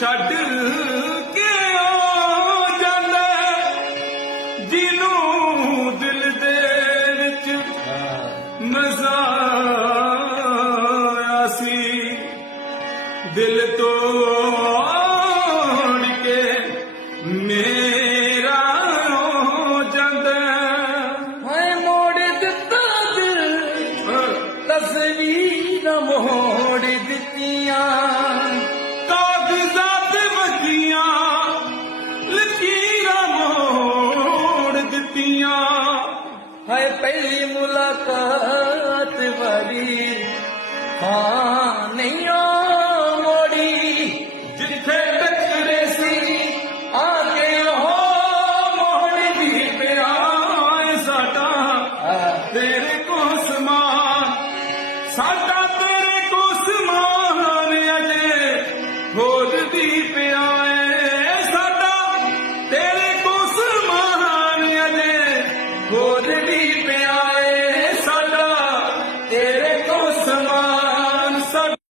ਛੱਡ ਕੇ ਆ ਜਾਂਦਾ ਜਿਹਨੂੰ ਦਿਲ ਦੇ ਵਿੱਚ ਮਜ਼ਾ ਆਇਆ ਸੀ। ਦਿਲ ਤੋੜ ਕੇ ਮੇਰਾ ਹੋ ਜਾਂਦਾ ਹਾਏ ਮੋੜ ਦਿੱਤਾ ਦਿਲ ਤਸਵੀਰਾਂ ਮੋੜ। ਹੈ ਪਹਿਲੀ ਮੁਲਾਕਾਤ ਵਾਲੀ। ਹਾਂ ਨਹੀਂ ਓ ਮੋੜੀ ਜਿੱਥੇ ਟੱਕਰੇ ਸੀ ਆ ਕੇ ਉਹ ਮੋੜ ਵੀ ਪਿਆ ਸਾਡਾ। ਤੇਰੇ ਕੋ ਸਮਾਨ ਸਾਡਾ செய்தி பெயர்